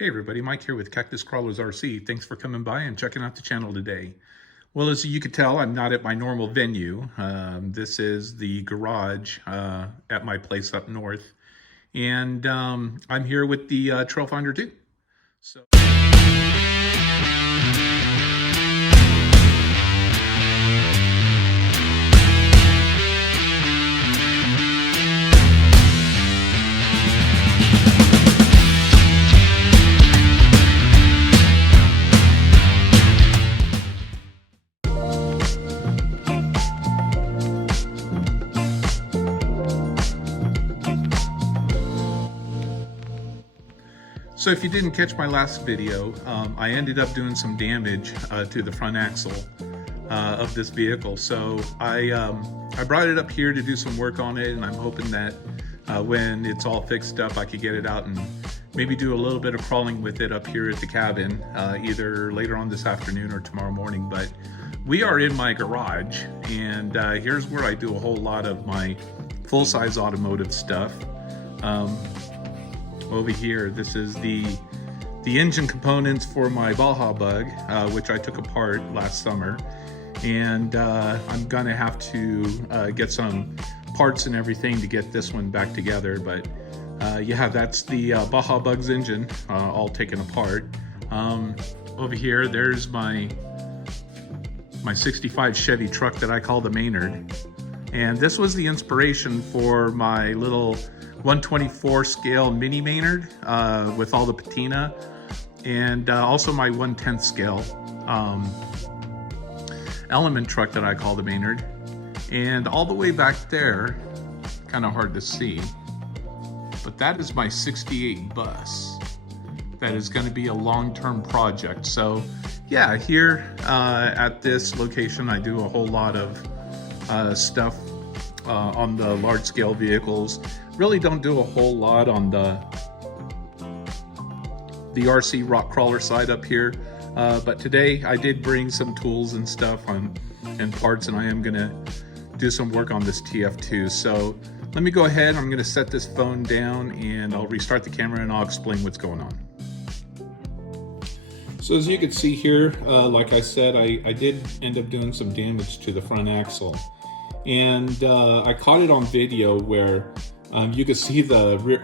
Hey everybody, Mike here with Cactus Crawlers RC. Thanks for coming by and checking out the channel today. Well, as you can tell, I'm not at my normal venue. This is the garage at my place up north. And I'm here with the Trailfinder 2. So. So if you didn't catch my last video, I ended up doing some damage to the front axle of this vehicle. So I brought it up here to do some work on it, and I'm hoping that when it's all fixed up, I could get it out and maybe do a little bit of crawling with it up here at the cabin, either later on this afternoon or tomorrow morning. But we are in my garage, and here's where I do a whole lot of my full-size automotive stuff. Over here, this is the engine components for my Baja Bug, which I took apart last summer, and I'm gonna have to get some parts and everything to get this one back together. But yeah, that's the Baja Bug's engine all taken apart. Over here, there's my 65 Chevy truck that I call the Maynard, and this was the inspiration for my little 124 scale mini Maynard with all the patina, and also my 1/10 scale element truck that I call the Maynard. And all the way back there, kind of hard to see, but that is my 68 bus. That is going to be a long-term project. So yeah, here at this location, I do a whole lot of stuff on the large scale vehicles. Really don't do a whole lot on the RC rock crawler side up here, but today I did bring some tools and stuff and parts, and I am gonna do some work on this TF2. So let me go ahead, I'm gonna set this phone down and I'll restart the camera and I'll explain what's going on. So as you can see here, like I said, I did end up doing some damage to the front axle, and I caught it on video where you can see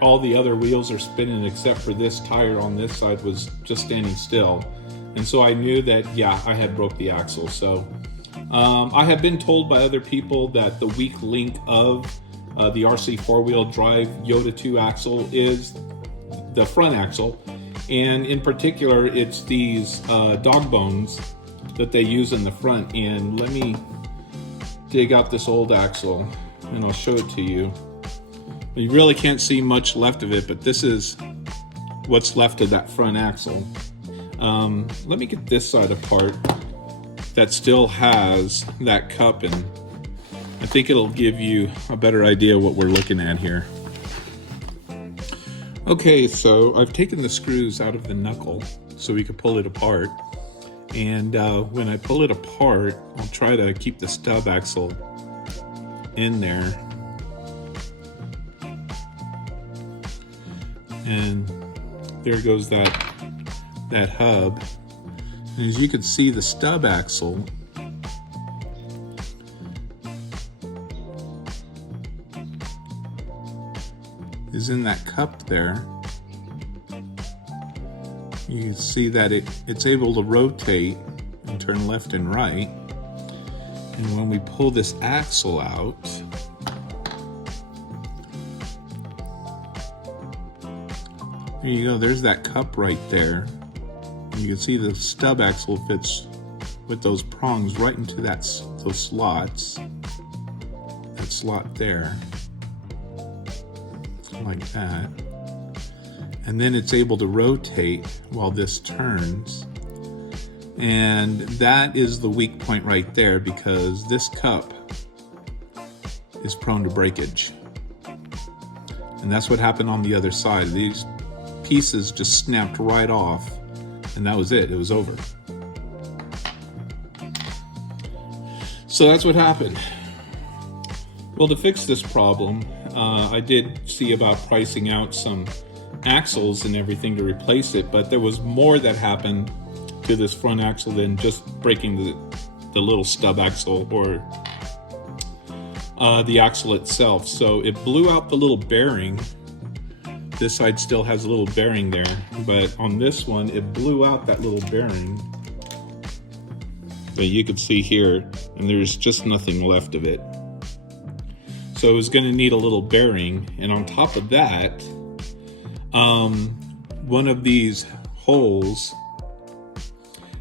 all the other wheels are spinning except for this tire on this side was just standing still. And so I knew that, yeah, I had broke the axle. So I have been told by other people that the weak link of the RC four-wheel drive Yota 2 axle is the front axle. And in particular, it's these dog bones that they use in the front. And let me dig out this old axle and I'll show it to you. You really can't see much left of it, but this is what's left of that front axle. Let me get this side apart that still has that cup, and I think it'll give you a better idea what we're looking at here. Okay, so I've taken the screws out of the knuckle so we could pull it apart. And when I pull it apart, I'll try to keep the stub axle in there. And there goes that hub. And as you can see, the stub axle is in that cup there. You can see that it's able to rotate and turn left and right. And when we pull this axle out, there you go, there's that cup right there. And you can see the stub axle fits with those prongs right into those slots. That slot there. Like that. And then it's able to rotate while this turns. And that is the weak point right there, because this cup is prone to breakage. And that's what happened on the other side. These pieces just snapped right off, and that was it. It was over. So that's what happened. Well, to fix this problem, I did see about pricing out some axles and everything to replace it, but there was more that happened to this front axle than just breaking the little stub axle or the axle itself. So it blew out the little bearing. This side still has a little bearing there, but on this one it blew out that little bearing that you can see here, and there's just nothing left of it. So it was going to need a little bearing, and on top of that, one of these holes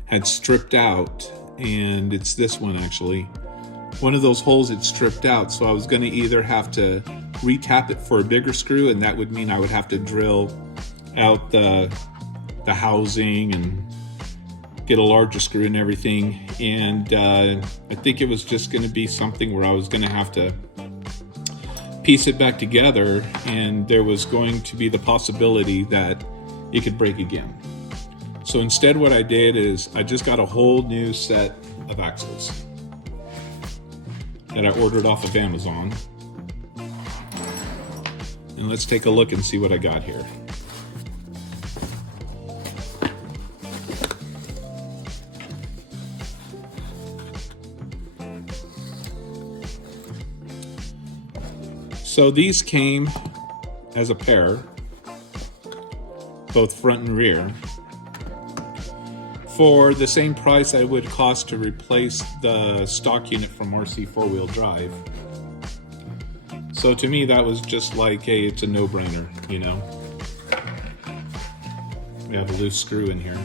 had stripped out, and it's this one actually. One of those holes had stripped out, so I was going to either have to re-tap it for a bigger screw, and that would mean I would have to drill out the housing and get a larger screw and everything. And I think it was just going to be something where I was going to have to piece it back together, and there was going to be the possibility that it could break again. So instead what I did is I just got a whole new set of axles that I ordered off of Amazon. And let's take a look and see what I got here. So these came as a pair, both front and rear, for the same price I would cost to replace the stock unit from RC4WD Drive. So to me that was just like, hey, it's a no-brainer, you know. We have a loose screw in here.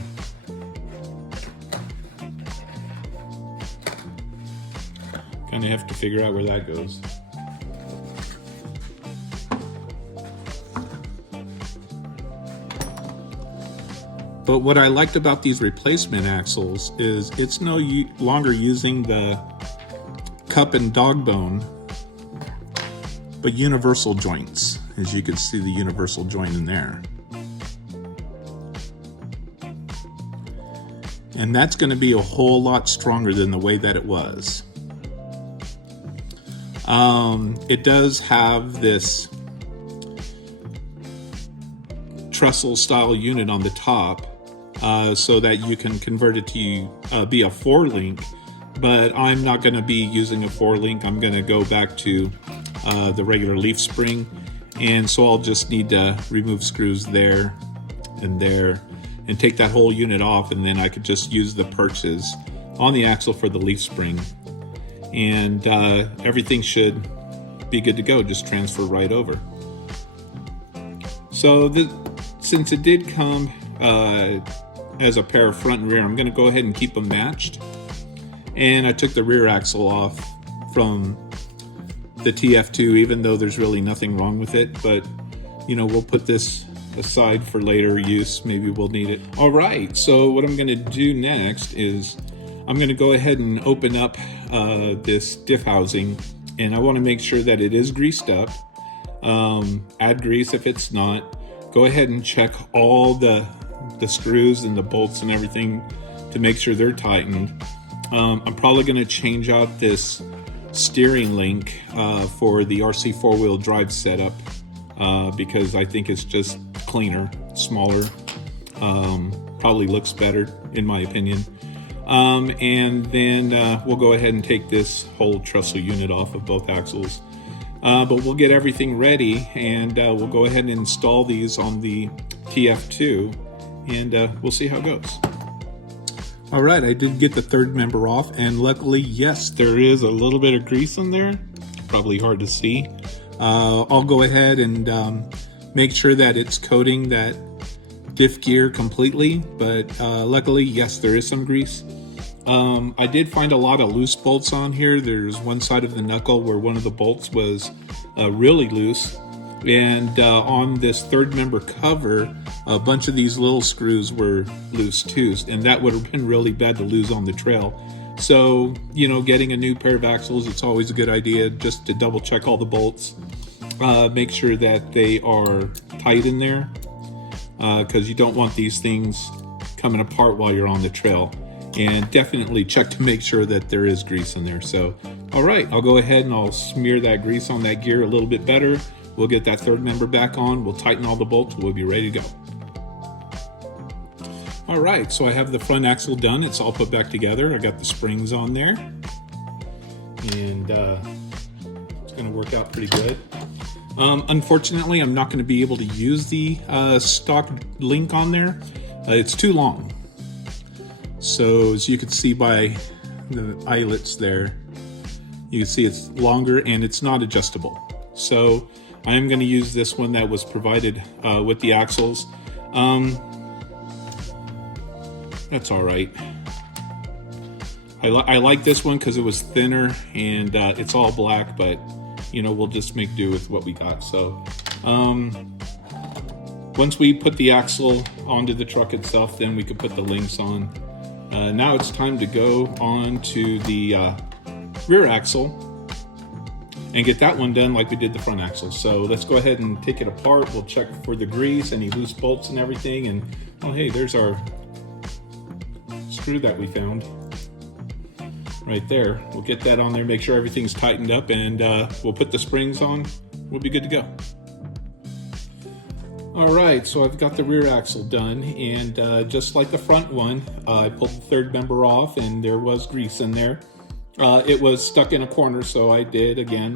Kind of have to figure out where that goes. But what I liked about these replacement axles is it's no longer using the cup and dog bone, but universal joints. As you can see, the universal joint in there. And that's going to be a whole lot stronger than the way that it was. It does have this trestle style unit on the top, so that you can convert it to be a 4-link, but I'm not going to be using a 4-link. I'm going to go back to the regular leaf spring, and so I'll just need to remove screws there and take that whole unit off, and then I could just use the perches on the axle for the leaf spring, and everything should be good to go. Just transfer right over. So since it did come as a pair of front and rear, I'm going to go ahead and keep them matched. And I took the rear axle off from the TF2, even though there's really nothing wrong with it. But, you know, we'll put this aside for later use. Maybe we'll need it. All right, so what I'm going to do next is I'm going to go ahead and open up this diff housing, and I want to make sure that it is greased up. Add grease if it's not. Go ahead and check all the screws and the bolts and everything to make sure they're tightened. I'm probably going to change out this steering link for the RC4WD Drive setup because I think it's just cleaner, smaller, probably looks better in my opinion. And then we'll go ahead and take this whole trestle unit off of both axles. But we'll get everything ready, and we'll go ahead and install these on the TF2, and we'll see how it goes. All right, I did get the third member off, and luckily, yes, there is a little bit of grease in there. Probably hard to see. I'll go ahead and make sure that it's coating that diff gear completely, but luckily, yes, there is some grease. I did find a lot of loose bolts on here. There's one side of the knuckle where one of the bolts was really loose, and on this third member cover, a bunch of these little screws were loose too, and that would have been really bad to lose on the trail. So, you know, getting a new pair of axles, it's always a good idea just to double check all the bolts, make sure that they are tight in there, because you don't want these things coming apart while you're on the trail. And definitely check to make sure that there is grease in there. So, all right, I'll go ahead and I'll smear that grease on that gear a little bit better. We'll get that third member back on, we'll tighten all the bolts, we'll be ready to go. All right, so I have the front axle done. It's all put back together. I got the springs on there, and it's gonna work out pretty good. Unfortunately, I'm not gonna be able to use the stock link on there. It's too long. So as you can see by the eyelets there, you can see it's longer and it's not adjustable. So I am gonna use this one that was provided with the axles. That's all right. I like this one because it was thinner and it's all black, but you know, we'll just make do with what we got. So once we put the axle onto the truck itself, then we could put the links on. Now it's time to go on to the rear axle and get that one done like we did the front axle. So let's go ahead and take it apart. We'll check for the grease, any loose bolts and everything. And oh hey, there's our screw that we found right there. We'll get that on there, make sure everything's tightened up, and we'll put the springs on. We'll be good to go. All right, so I've got the rear axle done, and just like the front one, I pulled the third member off and there was grease in there. It was stuck in a corner, so I did again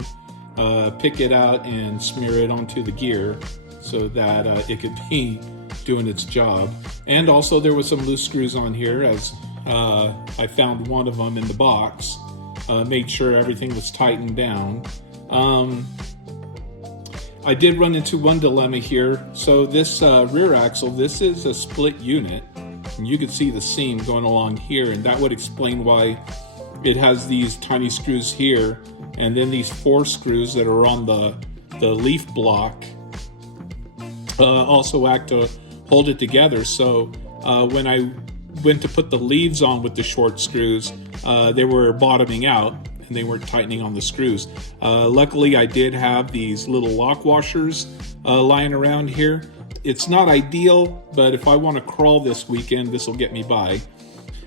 pick it out and smear it onto the gear so that it could be doing its job. And also there was some loose screws on here, as I found one of them in the box. Made sure everything was tightened down. I did run into one dilemma here. So this rear axle, this is a split unit, and you can see the seam going along here, and that would explain why it has these tiny screws here, and then these 4 screws that are on the leaf block also act to hold it together. So when I went to put the leaves on with the short screws, they were bottoming out and they weren't tightening on the screws. Luckily, I did have these little lock washers lying around here. It's not ideal, but if I want to crawl this weekend, this will get me by.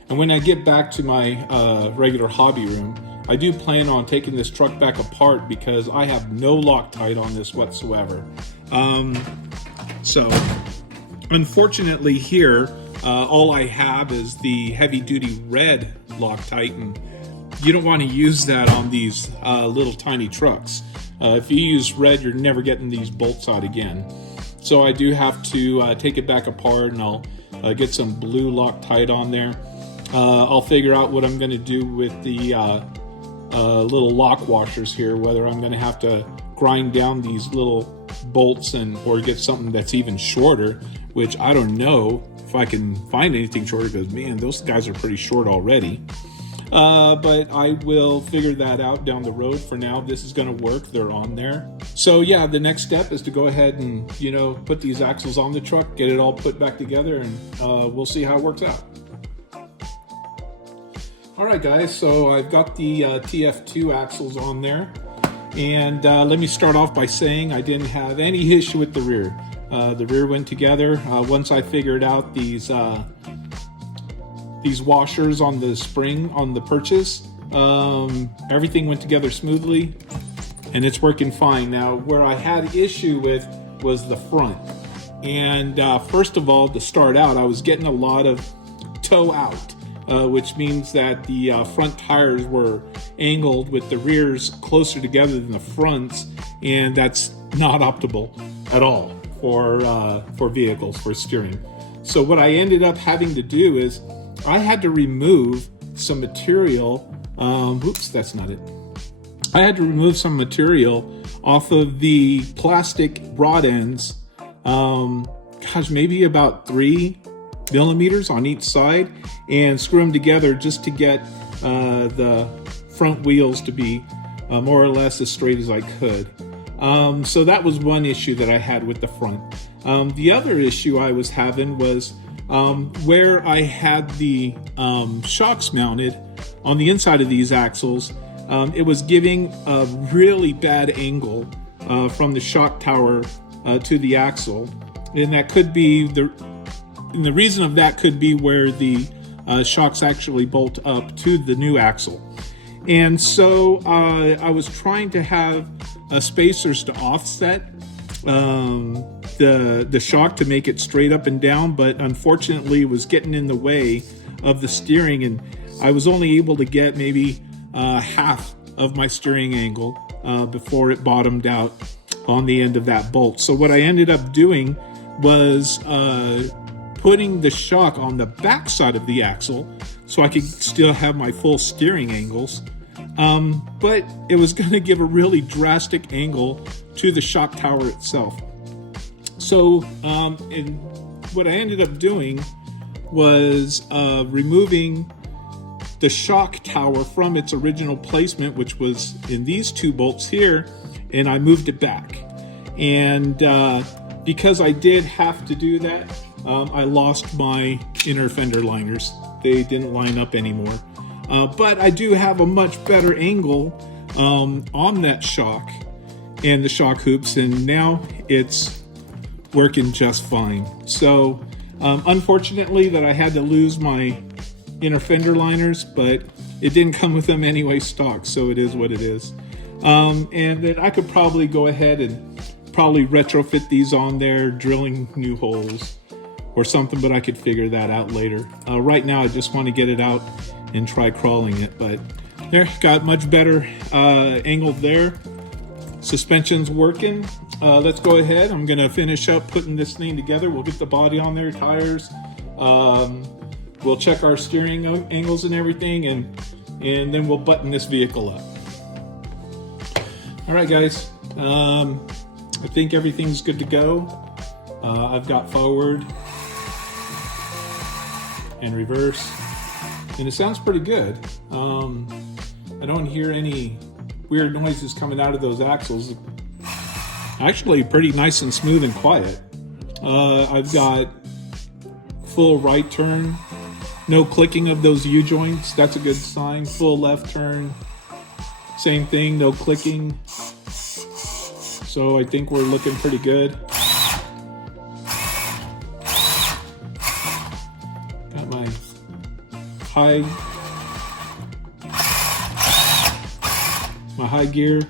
And when I get back to my regular hobby room, I do plan on taking this truck back apart because I have no Loctite on this whatsoever. So unfortunately here, all I have is the heavy-duty red Loctite, and you don't want to use that on these little tiny trucks. If you use red, you're never getting these bolts out again. So I do have to take it back apart, and I'll get some blue Loctite on there. I'll figure out what I'm going to do with the little lock washers here, whether I'm going to have to grind down these little bolts or get something that's even shorter, which I don't know if I can find anything shorter, because man, those guys are pretty short already. But I will figure that out down the road. For now, this is going to work. They're on there. So yeah, the next step is to go ahead and, you know, put these axles on the truck, get it all put back together, and we'll see how it works out. All right, guys, so I've got the TF2 axles on there. And let me start off by saying I didn't have any issue with the rear. The rear went together. Once I figured out these washers on the spring on the purchase, everything went together smoothly, and it's working fine. Now, where I had issue with was the front. And first of all, to start out, I was getting a lot of toe out, which means that the front tires were angled with the rears closer together than the fronts, and that's not optimal at all for vehicles, for steering. So what I ended up having to do is I had to remove some material. Oops, that's not it. I had to remove some material off of the plastic rod ends. Gosh, maybe about 3 millimeters on each side, and screw them together just to get the front wheels to be more or less as straight as I could. So that was one issue that I had with the front. The other issue I was having was where I had the shocks mounted on the inside of these axles. It was giving a really bad angle from the shock tower to the axle, and that could be the reason of that could be where the shocks actually bolt up to the new axle. And so I was trying to have spacers to offset the shock to make it straight up and down, but unfortunately it was getting in the way of the steering, and I was only able to get maybe half of my steering angle before it bottomed out on the end of that bolt. So what I ended up doing was putting the shock on the back side of the axle so I could still have my full steering angles, but it was going to give a really drastic angle to the shock tower itself. So and what I ended up doing was removing the shock tower from its original placement, which was in these two bolts here, and I moved it back. And because I did have to do that, I lost my inner fender liners. They didn't line up anymore. But I do have a much better angle on that shock and the shock hoops, and now it's working just fine. So unfortunately that I had to lose my inner fender liners, but it didn't come with them anyway stock, so it is what it is. And then I could probably go ahead and probably retrofit these on there, drilling new holes or something, but I could figure that out later. Right now I just want to get it out and try crawling it, but there, got much better angle there. Suspension's working. Let's go ahead. I'm gonna finish up putting this thing together. We'll get the body on there, tires. We'll check our steering angles and everything, and then we'll button this vehicle up. All right, guys. I think everything's good to go. I've got forward and reverse, and it sounds pretty good. I don't hear any weird noises coming out of those axles. Actually pretty nice and smooth and quiet. I've got full right turn, no clicking of those U-joints. That's a good sign. Full left turn, same thing, no clicking. So I think we're looking pretty good. Got my high gear.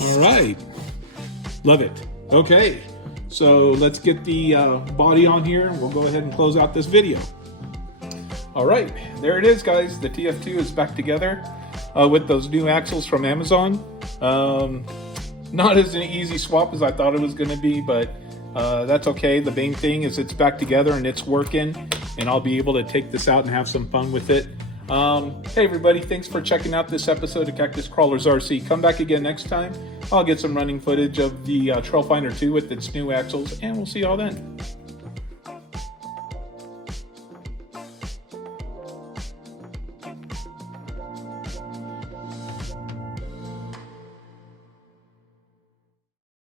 All right, love it. Okay, so let's get the body on here, and we'll go ahead and close out this video. All right, there it is, guys. The TF2 is back together with those new axles from Amazon. Not as an easy swap as I thought it was going to be, but that's okay. The main thing is it's back together and it's working, and I'll be able to take this out and have some fun with it. Hey everybody, thanks for checking out this episode of Cactus Crawlers RC. Come back again next time. I'll get some running footage of the Trailfinder 2 with its new axles, and we'll see y'all then.